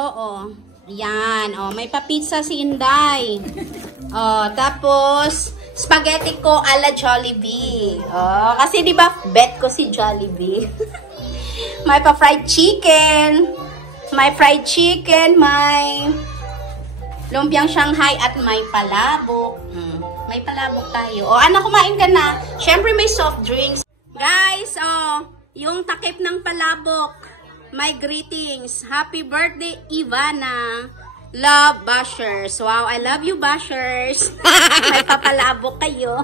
Oo. Yan. Oh, may pa-pizza si Inday. Oh, tapos spaghetti ko ala Jollibee. Oh, kasi 'di ba bet ko si Jollibee. May pa-fried chicken. May fried chicken, may lumpiang Shanghai at may palabok. May palabok tayo. Oh, anak, kumain ka na. Syempre may soft drinks. Guys, oh, yung takip ng palabok. My greetings. Happy birthday, Ivana. Love, Bashers. Wow, I love you, Bashers. May papalabok kayo.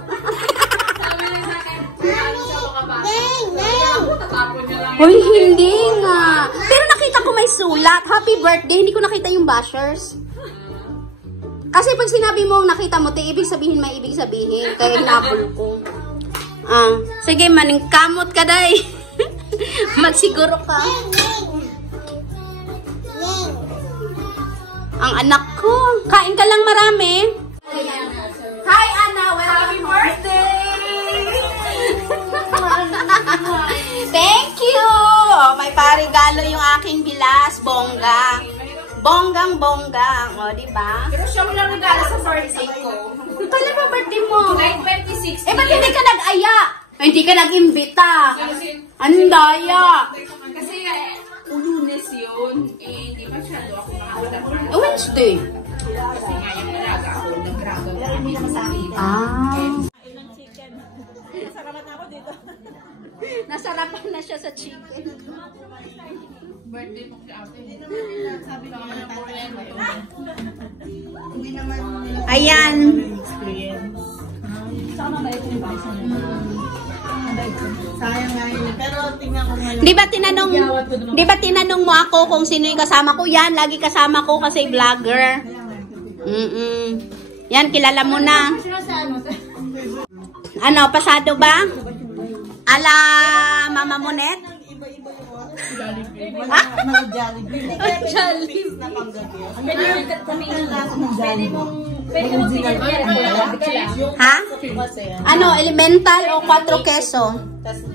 Uy, hindi nga. Pero nakita ko may sulat. Happy birthday. Hindi ko nakita yung Bashers. Kasi pag sinabi mo, nakita mo, ibig sabihin, may ibig sabihin. Kaya hinabol ko. Sige, maningkamot ka, day. Magsiguro ka. Ang anak ko. Kain ka lang marami. Hi, Anna. Well, happy birthday. Thank you. Oh, may parigalo yung aking bilas. Bongga. Bonggang-bonggang. O, diba? Pero siya mo lang regalo sa birthday ko. Kailan ba birthday mo? July 26. Eh, ba't hindi ka nag-aya? Hindi ka nag-imbita. Anong daya? Kasi Lunes yun. Eh, di ba siya ako nakawala pa. Wednesday. Kasi nga yung nalaga ako. Nag-grago na hindi ko sa akin. Nasarapan na ako dito. Nasarapan na siya sa chicken. Birthday mo si ate. Sabi ko naman po yan. Ayan. Saka mabait yung basa niya. Sayang nga yun. Pero tingnan ko ngayon. Di ba tinanong mo ako kung sino yung kasama ko? Yan, lagi kasama ko kasi vlogger. Yan, kilala mo na. Ano, pasado ba? Ala, Mama Monet? Ha? Mga Jollibee. Jollibee. Pwede mong Ha? Ano, elemental o 4 keso?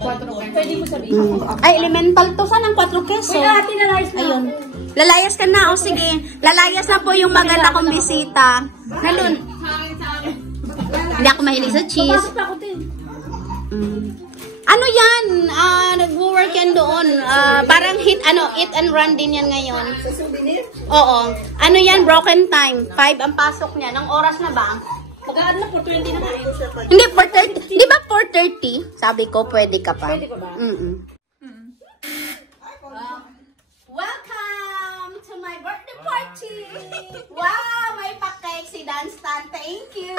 Pwede mo sabihin. Ay, elemental to. Saan ang 4 keso? Ayun. Lalayas ka na. O sige. Lalayas na po yung maganda kong bisita. Nalun. Hindi ako mahilig sa cheese. Ano yan? Nag-work yan doon. Parang eat and run din yan ngayon. Sa souvenir? Oo. Ano yan? Broken time. 5 ang pasok niya. Nang oras na ba? Magkaan na 4:20 na kayo. Hindi, 4:30. Di ba 4:30? Sabi ko, pwede ka pa. Pwede pa ba? Welcome to my birthday party! Wow! May pa-cake si Danstan. Thank you!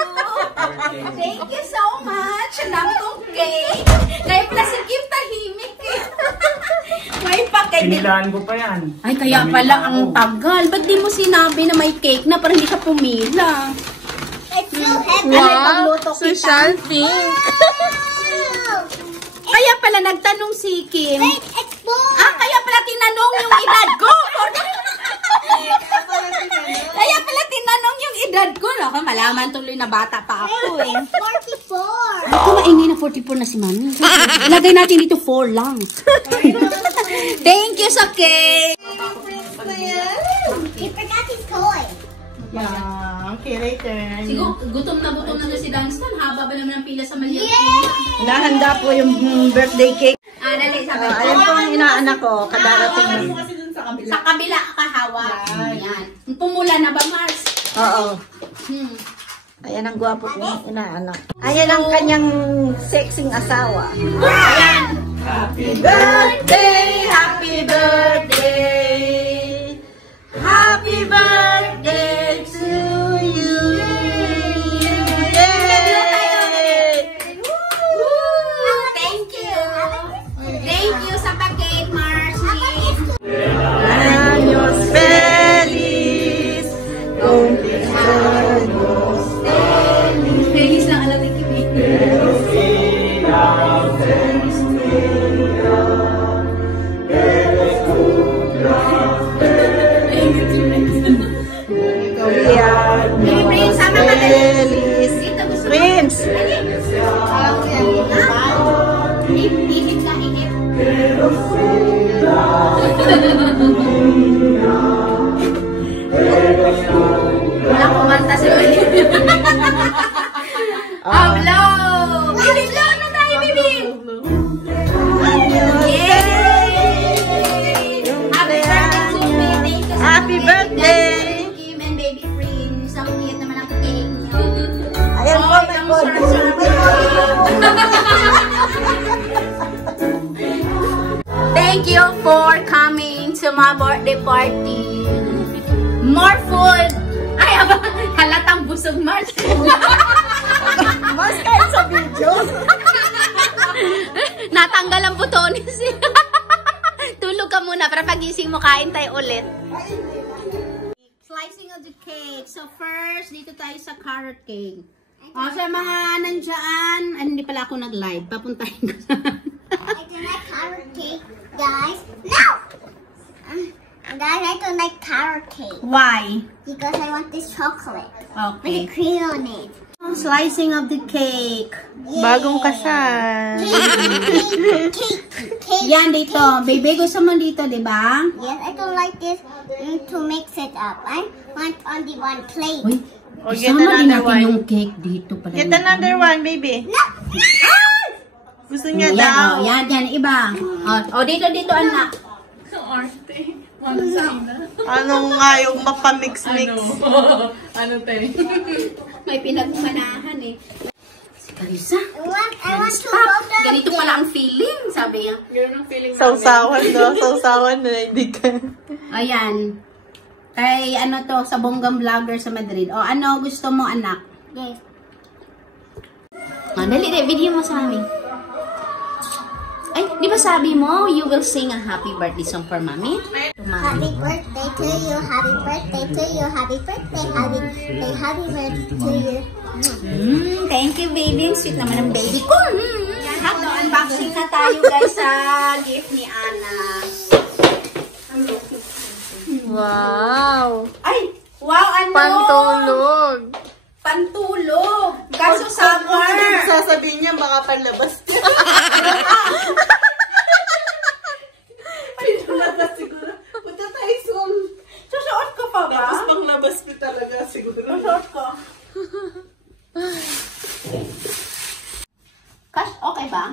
Thank you so much! Nangtong cake! Ngayon pala si Kim tahimik eh. May pa-cake. Pinilaan ko pa yan. Ay, kaya pala ang tagal. Ba't di mo sinabi na may cake na para hindi ka pumila? Wow! Social pink! Kaya pala nagtanong si Kim. Kaya pala tinanong yung edad ko. Kaya pala tinanong yung edad ko. Naku, malaman tuloy na bata pa ako eh. 44! Ako maingay na 44 na si Mami. Ilagay natin dito 4 lang. Thank you sa cake. He forgot his coat. Yeah, curator. Siguro, gutom na si Dunstan. Haba ba naman ang pila sa maliit? Nahanda po yung birthday cake. Dali, sabi. Ayan po ang inaanak ko, kadarating. Sa kabila, kahawa. Yan. Pumula na ba, Mars? Oo. Ayan ang gwapo kong inaanak. Ayan ang kanyang sexing asawa. Ayan. Happy birthday! Happy birthday! Happy birthday to you! Yay! Thank you. Thank you sa pag-cake, Marcy. Años feliz, cumpleaños feliz. Feliz lang alam ni Kimi. Baby Prince, sama ka Feliz. dito. Gusto mo? Prince! Init ka, init. Wala kumanta si Baby. Blow! Baby, blow na tayo, baby! Yay! Happy birthday to me. Thank you sa Happy birthday! Kim and Baby Prince. Ang liit naman ang cake niyo. Ayan po, may Thank you for coming to my birthday party. More food! Ay, aba, halatang busog, Mars. mas kahit sa video. Natanggal ang butones. Tulog ka muna para pagising mo kain tayo ulit. Slicing of the cake. So first, dito tayo sa carrot cake. O, sa mga nandyan, hindi pala ako nag-live. Papuntahin ko sa... I don't like carrot cake, guys. No! Guys, I don't like carrot cake Why? because I want this chocolate Okay. with cream on it. Slicing of the cake. Bagong kasal. Cake. Yan dito. Baby, gusto mo dito, di ba? Yes, I don't like this to mix it up. I want only one plate. Uy, Oh, get isama din another natin one. yung cake dito pala. Get another one, baby. No! Gusto niya Yan, daw. yan, iba. Dito, anak. Ang arte. Wala sa ina. Ano nga yung mapamix-mix? Ano, te? May pinagmanahan eh. Si Carissa. I want to Stop. go down Ganito pala ang feeling, sabi niya. Ganun ang feeling Sausawan daw. Sausawan na hindi ka. Ayan. Kay ano to, sa bonggang vlogger sa Madrid. O ano gusto mo, anak? Yes. Dali, video mo sa amin. Ay, di ba sabi mo, you will sing a happy birthday song for mommy? Happy birthday to you. Happy birthday to you. Happy birthday. Happy birthday to you. Thank you, baby. Ang sweet naman ng baby ko. Unboxing na tayo, guys, sa gift ni Ana. Wow. Ay, wow, ano? Pantulog. Pantulog. Kaso summer. Sasabihin niya, baka panlabas ka. Panlabas siguro. Punta tayo Zoom. Susuot ko pa ba? Tapos panglabas ko talaga siguro. Susuot ko. Okay ba?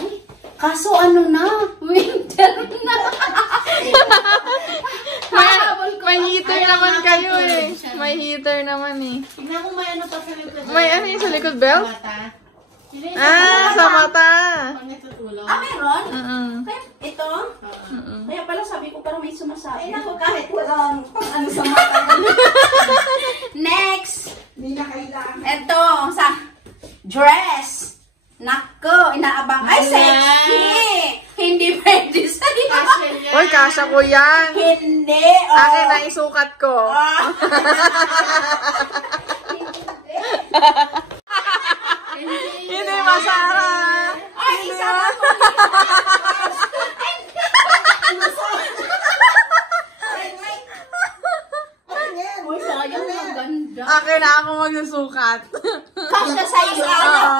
Ay, kaso ano na? Winter na. May heater naman kayo eh. May heater naman eh. Tignan ko may ano pa sa likod. May ano yung sa likod, Bel? Mata. Sa mata. Pag natutulog. Meron? Mm-mm. Ito? Kaya pala sabi ko parang may sumasabi. Ay, naku, kahit walang ano sa mata. Next! Hindi na kailangan. Ito, sa dress. Nako, inaabang. Ay, sexy! Hindi pwede sa'yo. Uy, kasha ko yan. Hindi. Akin na isukat ko. Hindi masarap. Ay, isa na po. Uy, sayang ang ganda. Akin na ako magsusukat. Kasya sa'yo. Oo.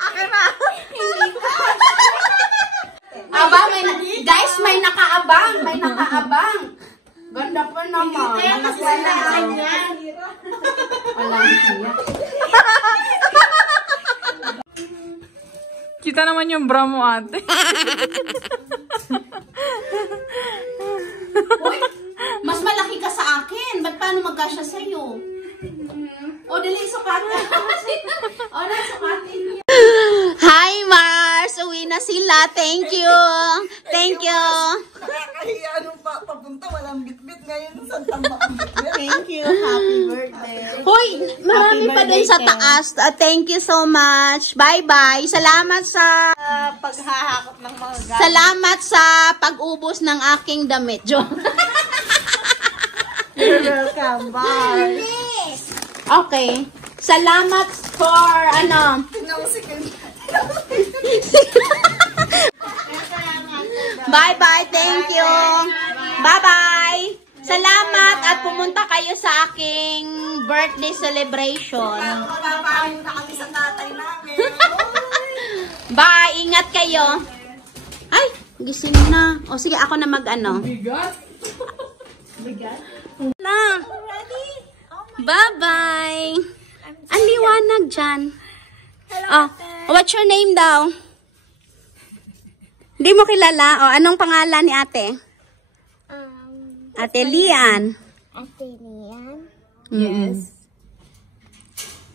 Akin na. Aba, guys, may nakaabang. May nakaabang. ganda pa naman. Kaya mas wala yan. Walang hiya. Kita naman yung bra mo, ate. Hoy, mas malaki ka sa akin. Ba't paano magkasya sa'yo? O, dali, sukatin. O, sukatin niya. Hi, Mars! Uwi na sila. Thank you. Thank you. Kaya ano pa, papunta, walang bitbit ngayon sa tamba. Thank you. Happy birthday. Hoy, marami pa din sa taas. Thank you so much. Bye-bye. Salamat sa Paghahakot ng mga gamit. salamat sa pag-ubos ng aking damit. Jo. You're welcome. Bye. Okay. Salamat for ano. Bye-bye. Thank you. Bye-bye. Salamat at pumunta kayo sa aking birthday celebration. Papapahin na kami sa tatay namin. Bye. Ingat kayo. Ay, gising na. O sige, ako na mag-ano. Bigat? Na. Bye-bye. Ang liwanag dyan. Oh, what's your name daw? Hindi mo kilala? O, anong pangalan ni ate? Ate Lian. Ate Lian. Yes.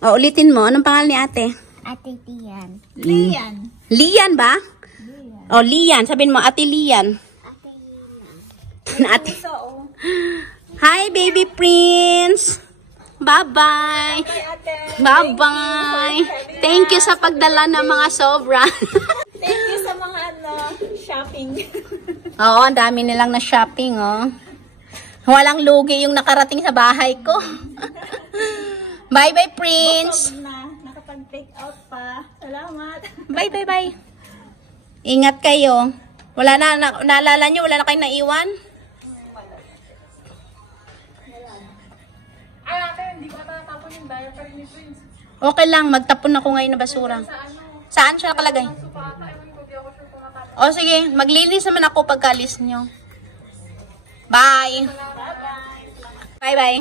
O, ulitin mo. Anong pangalan ni ate? Ate Lian. Lian ba? O, Lian. Sabihin mo, Ate Lian. Ate. Hi, baby prince. Bye-bye. Bye-bye. Thank you sa pagdala ng mga sobra. Thank you sa mga shopping. Oo, ang dami nilang na shopping, oh. Walang lugi yung nakarating sa bahay ko. Bye-bye, prince. Nakapag-take out pa. Salamat. Bye-bye-bye. Ingat kayo. Wala na, naalala nyo, wala na kayong naiwan? Ay, ate, hindi ko natatapon yung diaper ni Prince. Okay lang, magtapon ako ngayon na basura. Saan siya nakalagay? O sige, maglinis naman ako pagkalis nyo. Bye! Bye-bye!